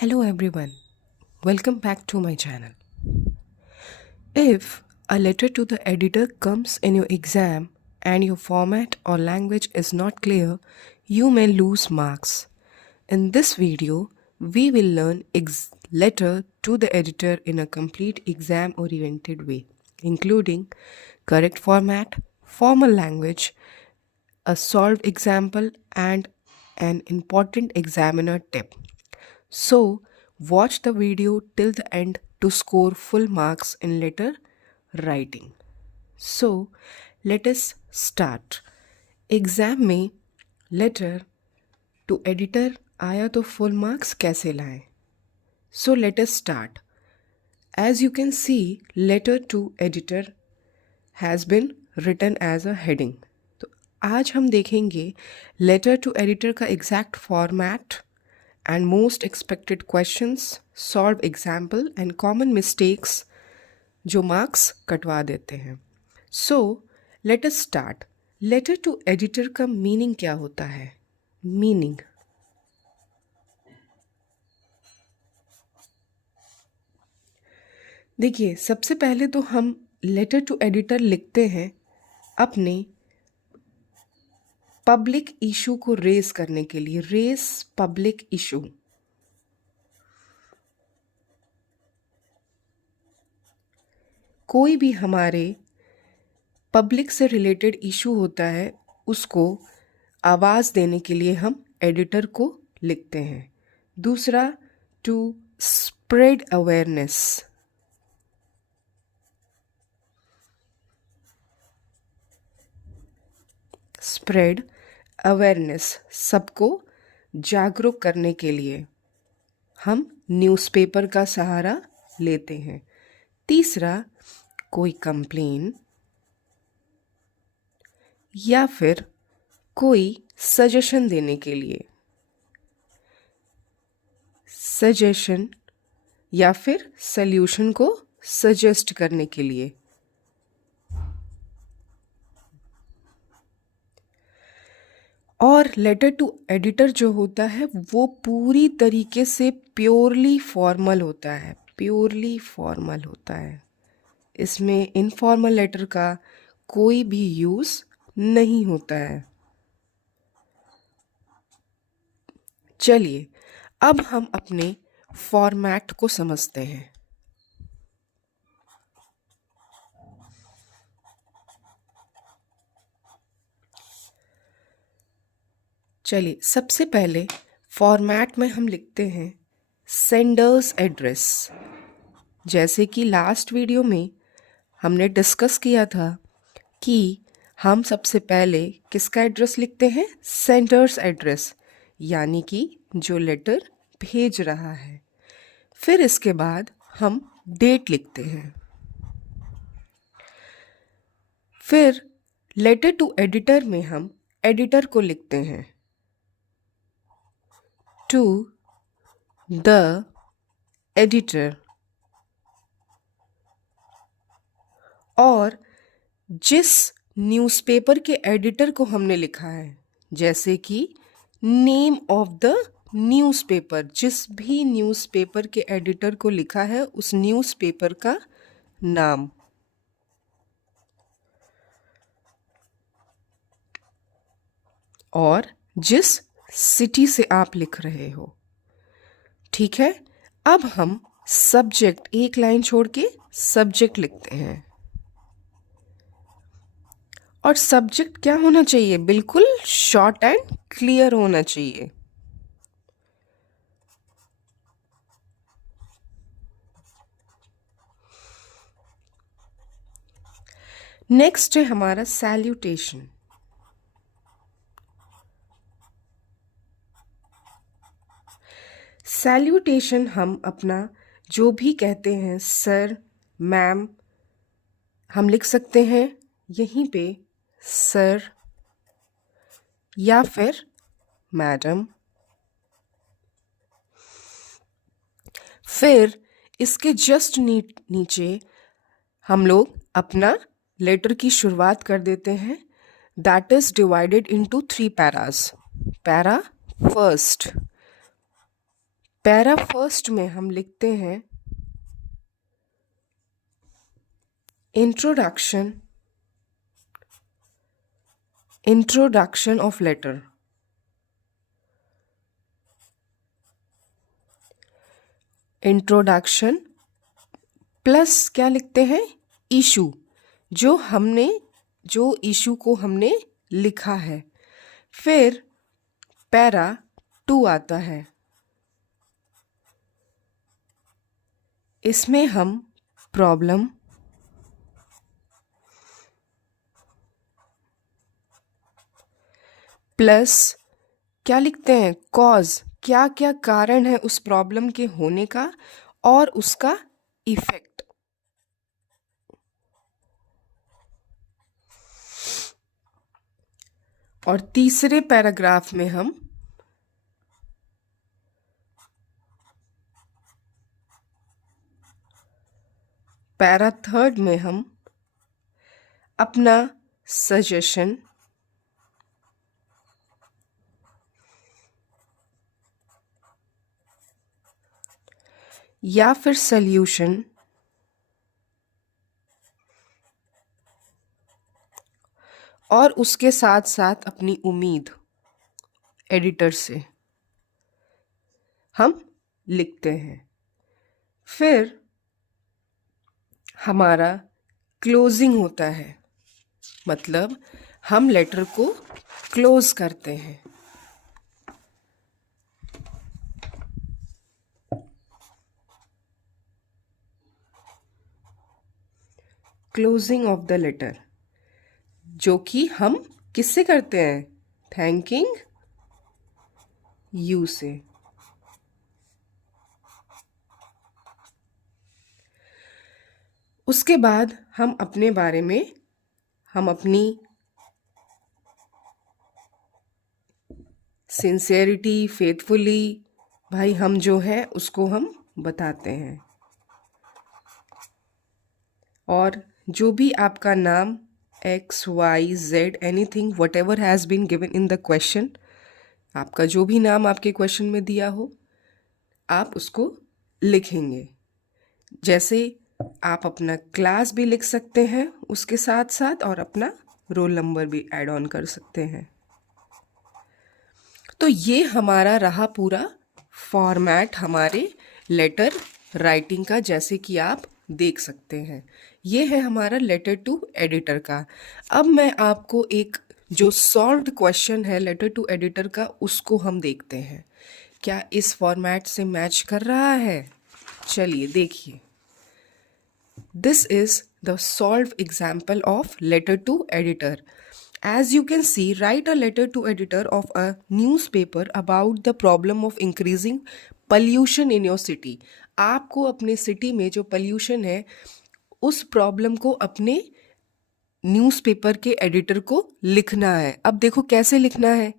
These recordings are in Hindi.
Hello everyone, welcome back to my channel. If a letter to the editor comes in your exam and your format or language is not clear, you may lose marks. In this video, we will learn letter to the editor in a complete exam-oriented way, including correct format, formal language, a solved example, and an important examiner tip. So, watch the video till the end to score full marks in letter writing. So, let us start. Exam में लेटर टू एडिटर आया तो फुल मार्क्स कैसे लाएं? So, let us start. As you can see, letter to editor has been written as a heading. तो आज हम देखेंगे लेटर टू एडिटर का exact format and most expected questions, solve example and common mistakes जो marks कटवा देते हैं. So, let us start. Letter to editor का meaning क्या होता है? Meaning. देखिए, सबसे पहले तो हम letter to editor लिखते हैं अपने पब्लिक इशू को रेस करने के लिए. Raise public issue. कोई भी हमारे पब्लिक से रिलेटेड इशू होता है उसको आवाज़ देने के लिए हम एडिटर को लिखते हैं. दूसरा, to spread awareness. Spread awareness, सबको जागरूक करने के लिए हम न्यूज़पेपर का सहारा लेते हैं. तीसरा, कोई कंप्लेन या फिर कोई सजेशन देने के लिए. सजेशन या फिर सल्यूशन को सजेस्ट करने के लिए. और लेटर टू एडिटर जो होता है वो पूरी तरीके से प्योरली फॉर्मल होता है. प्योरली फॉर्मल होता है. इसमें इनफॉर्मल लेटर का कोई भी यूज़ नहीं होता है. चलिए अब हम अपने फॉर्मेट को समझते हैं. चलिए सबसे पहले फॉर्मेट में हम लिखते हैं सेंडर्स एड्रेस. जैसे कि लास्ट वीडियो में हमने डिस्कस किया था कि हम सबसे पहले किसका एड्रेस लिखते हैं? सेंडर्स एड्रेस, यानी कि जो लेटर भेज रहा है. फिर इसके बाद हम डेट लिखते हैं. फिर लेटर टू एडिटर में हम एडिटर को लिखते हैं to the editor. और जिस न्यूज़पेपर के एडिटर को हमने लिखा है, जैसे कि नेम ऑफ द न्यूज़पेपर, जिस भी न्यूज़पेपर के एडिटर को लिखा है उस न्यूज़पेपर का नाम. और जिस सिटी से आप लिख रहे हो. ठीक है. अब हम सब्जेक्ट, एक लाइन छोड़ के सब्जेक्ट लिखते हैं. और सब्जेक्ट क्या होना चाहिए? बिल्कुल शॉर्ट एंड क्लियर होना चाहिए. नेक्स्ट है हमारा सैल्यूटेशन. सैल्यूटेशन हम अपना जो भी कहते हैं, सर, मैम, हम लिख सकते हैं यहीं पे सर या फिर मैडम. फिर इसके जस्ट नीचे हम लोग अपना लेटर की शुरुआत कर देते हैं. That is divided into 3 paras. Para first, para first में हम लिखते हैं introduction of letter. Introduction plus क्या लिखते हैं, इशू, जो इशू को हमने लिखा है। फिर पैरा 2 आता है, इसमें हम प्रॉब्लम प्लस क्या लिखते हैं, कॉज, क्या क्या कारण है उस प्रॉब्लम के होने का और उसका इफेक्ट। और तीसरे पैराग्राफ में हम पैरा थर्ड में हम अपना सजेशन या फिर सल्यूशन और उसके साथ साथ अपनी उम्मीद एडिटर से हम लिखते हैं। फिर हमारा क्लोजिंग होता है, मतलब हम लेटर को क्लोज करते हैं। क्लोजिंग ऑफ द लेटर, जो कि हम किससे करते हैं, थैंकिंग यू से। उसके बाद हम अपने बारे में, हम अपनी सिंसियरिटी, फेथफुली, भाई हम जो है उसको हम बताते हैं। और जो भी आपका नाम X, Y, Z, anything whatever has been given in the question, आपका जो भी नाम आपके क्वेश्चन में दिया हो आप उसको लिखेंगे। जैसे आप अपना क्लास भी लिख सकते हैं उसके साथ साथ और अपना रोल नंबर भी ऐड ऑन कर सकते हैं। तो ये हमारा रहा पूरा फॉर्मेट हमारे लेटर राइटिंग का, जैसे कि आप देख सकते हैं। ये है हमारा लेटर टू एडिटर का। अब मैं आपको एक जो सॉल्व्ड क्वेश्चन है लेटर टू एडिटर का, उसको हम देखते हैं क्या इस फॉर्मेट से मैच कर रहा है। चलिए देखिए, this is the solve example of letter to editor. As you can see, write a letter to editor of a newspaper about the problem of increasing pollution in your city. आपको अपने सिटी में जो पोल्यूशन है उस प्रॉब्लम को अपने न्यूज़पेपर के एडिटर को लिखना है। अब देखो कैसे लिखना है।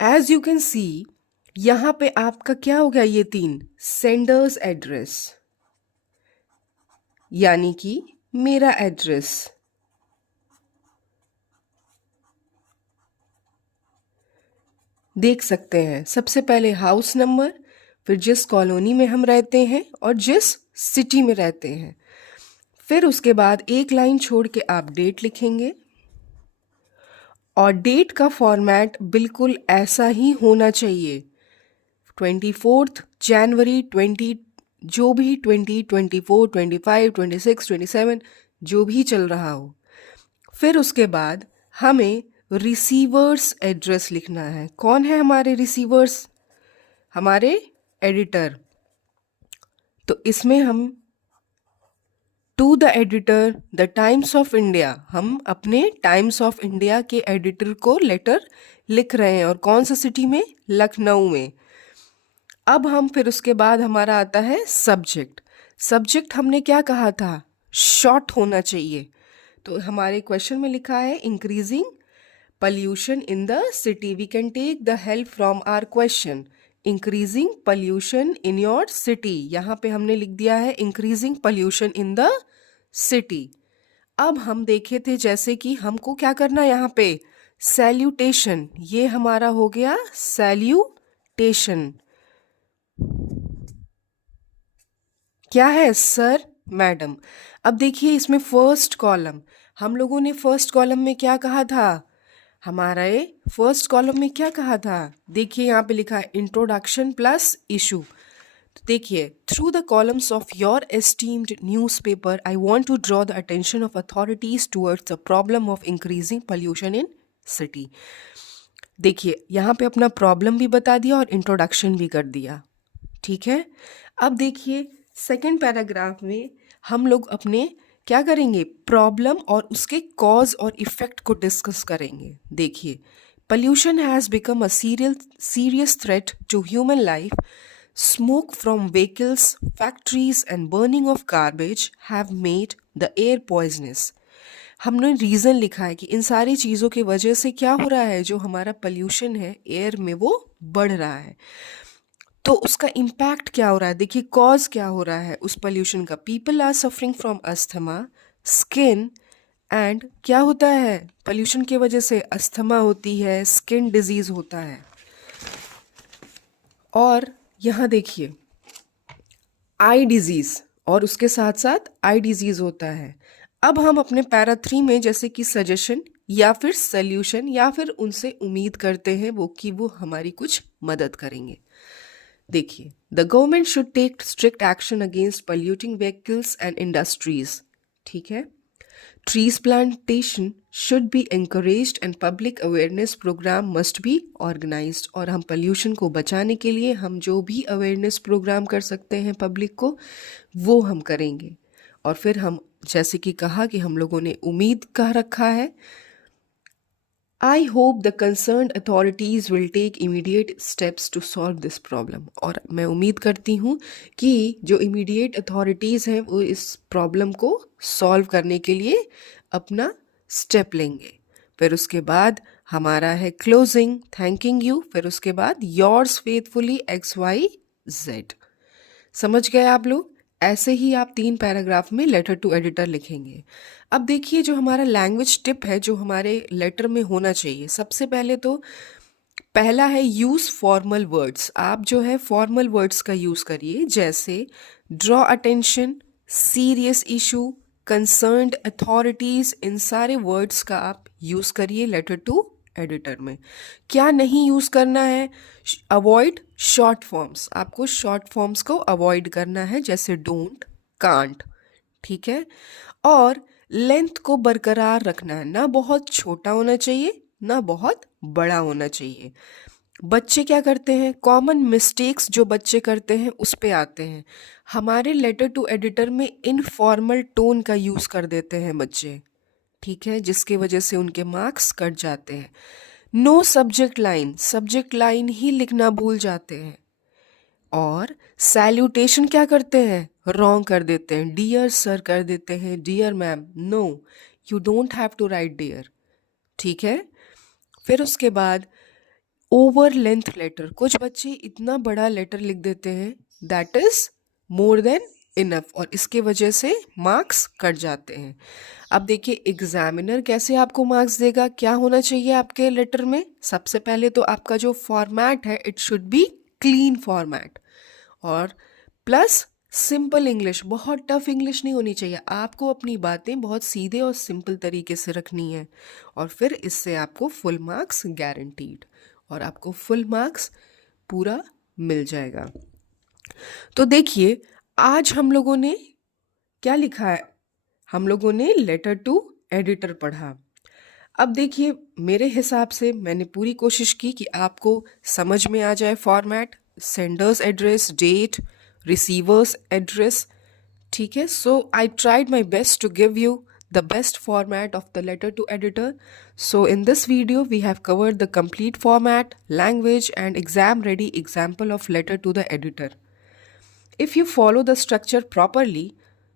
As you can see, यहाँ पे आपका क्या हो गया, ये 3 सेंडर्स एड्रेस, यानी कि मेरा एड्रेस, देख सकते हैं। सबसे पहले हाउस नंबर, फिर जिस कॉलोनी में हम रहते हैं और जिस सिटी में रहते हैं, फिर उसके बाद एक लाइन छोड़ के आप डेट लिखेंगे। और डेट का फॉर्मेट बिल्कुल ऐसा ही होना चाहिए, 24 जनवरी 20, जो भी 20, 24, 25, 26, 27 जो भी चल रहा हो। फिर उसके बाद हमें रिसीवर्स एड्रेस लिखना है। कौन है हमारे रिसीवर्स, हमारे एडिटर। तो इसमें हम to the editor the Times of India, हम अपने टाइम्स ऑफ इंडिया के एडिटर को लेटर लिख रहे हैं। और कौन सा सिटी में, लखनऊ में। अब हम फिर उसके बाद हमारा आता है सब्जेक्ट। सब्जेक्ट हमने क्या कहा था, शॉर्ट होना चाहिए। तो हमारे क्वेश्चन में लिखा है increasing pollution in the city. We can take the help from our question. Increasing pollution in your city. यहाँ पे हमने लिख दिया है increasing pollution in the city. अब हम देखे थे जैसे कि हमको क्या करना, यहाँ पे salutation, ये हमारा हो गया salutation। क्या है? Sir, madam. अब देखिए इसमें फर्स्ट कॉलम, हम लोगों ने फर्स्ट कॉलम में क्या कहा था? हमारा ये फर्स्ट कॉलम में क्या कहा था? देखिए यहाँ पे लिखा है इंट्रोडक्शन प्लस इशू। तो देखिए, through the columns of your esteemed newspaper I want to draw the attention of authorities towards the problem of increasing pollution in city. देखिए यहाँ पे अपना प्रॉब्लम भी बता दिया और इंट्रोडक्शन भी कर दिया। ठीक है, अब देखिए सेकंड पैराग्राफ में हम लोग अपने क्या करेंगे? प्रॉब्लम और उसके कॉज और इफेक्ट को डिस्कस करेंगे। देखिए, pollution has become a serious threat to human life. Smoke from vehicles, factories and burning of garbage have made the air poisonous. हमने रीज़न लिखा है कि इन सारी चीज़ों की वजह से क्या हो रहा है, जो हमारा पोल्यूशन है एयर में वो बढ़ रहा है। तो उसका इम्पैक्ट क्या हो रहा है? देखिए कॉज क्या हो रहा है उस पोल्यूशन का। People are suffering from asthma, skin and क्या होता है पोल्यूशन की वजह से? अस्थमा होती है, स्किन डिजीज होता है। और यहाँ देखिए आई डिजीज, और उसके साथ साथ आई डिजीज होता है। अब हम अपने पैरा 3 में जैसे कि सजेशन या फिर सल्यूशन या फिर उनसे उम्मीद करते हैं वो कि वो हमारी कुछ मदद करेंगे। देखिए, the government should take strict action against polluting vehicles and industries. ठीक है, trees plantation should be encouraged and public awareness programme must be organised. और हम पोल्यूशन को बचाने के लिए हम जो भी अवेयरनेस प्रोग्राम कर सकते हैं पब्लिक को, वो हम करेंगे। और फिर हम जैसे कि कहा कि हम लोगों ने उम्मीद कह रखा है, I hope the concerned authorities will take immediate steps to solve this problem. और मैं उम्मीद करती हूँ कि जो इमीडिएट अथॉरिटीज़ हैं वो इस प्रॉब्लम को सॉल्व करने के लिए अपना स्टेप लेंगे। फिर उसके बाद हमारा है क्लोजिंग, थैंकिंग यू। फिर उसके बाद योर्स फेथफुली XYZ। समझ गए आप लोग? ऐसे ही आप 3 पैराग्राफ में लेटर टू एडिटर लिखेंगे। अब देखिए जो हमारा लैंग्वेज टिप है जो हमारे लेटर में होना चाहिए, सबसे पहले तो पहला है यूज़ फॉर्मल वर्ड्स। आप जो है फॉर्मल वर्ड्स का यूज़ करिए, जैसे draw attention, serious issue, concerned authorities. इन सारे वर्ड्स का आप यूज़ करिए लेटर टू एडिटर में। क्या नहीं यूज़ करना है? Avoid short forms. आपको शॉर्ट फॉर्म्स को अवॉइड करना है, जैसे डोंट, कांट। ठीक है, और लेंथ को बरकरार रखना है, ना बहुत छोटा होना चाहिए ना बहुत बड़ा होना चाहिए। बच्चे क्या करते हैं? कॉमन मिस्टेक्स जो बच्चे करते हैं उस पे आते हैं। हमारे लेटर टू एडिटर में इनफॉर्मल टोन का यूज़ कर देते हैं बच्चे। ठीक है, जिसकी वजह से उनके मार्क्स कट जाते हैं। No subject line, subject line ही लिखना भूल जाते हैं। और सैल्यूटेशन क्या करते हैं? रॉन्ग कर देते हैं, डियर सर कर देते हैं, dear ma'am. No, you don't have to write dear. ठीक है, फिर उसके बाद ओवर लेंथ लेटर। कुछ बच्चे इतना बड़ा लेटर लिख देते हैं that is more than enough, और इसके वजह से मार्क्स कट जाते हैं। अब देखिए एग्जामिनर कैसे आपको मार्क्स देगा। क्या होना चाहिए आपके लेटर में? सबसे पहले तो आपका जो फॉर्मेट है it should be clean format, और प्लस सिंपल इंग्लिश। बहुत टफ इंग्लिश नहीं होनी चाहिए। आपको अपनी बातें बहुत सीधे और सिंपल तरीके से रखनी है, और फिर इससे आपको फुल मार्क्स गारंटीड, और आपको फुल मार्क्स पूरा मिल जाएगा। तो देखिए आज हम लोगों ने क्या लिखा है? हम लोगों ने लेटर टू एडिटर पढ़ा। अब देखिए मेरे हिसाब से मैंने पूरी कोशिश की कि आपको समझ में आ जाए format, sender's address, date, receiver's address. ठीक है, so I tried my best to give you the best format of the letter to editor. So in this video we have covered the complete format, language and exam ready example of letter to the editor. If you follow the structure properly,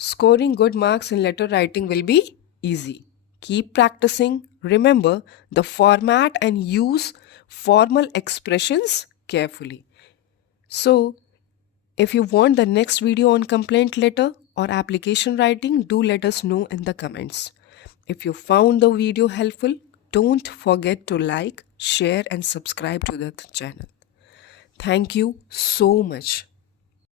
scoring good marks in letter writing will be easy. Keep practicing. Remember the format and use formal expressions carefully. So if you want the next video on complaint letter or application writing, do let us know in the comments. If you found the video helpful, don't forget to like, share and subscribe to the channel. Thank you so much.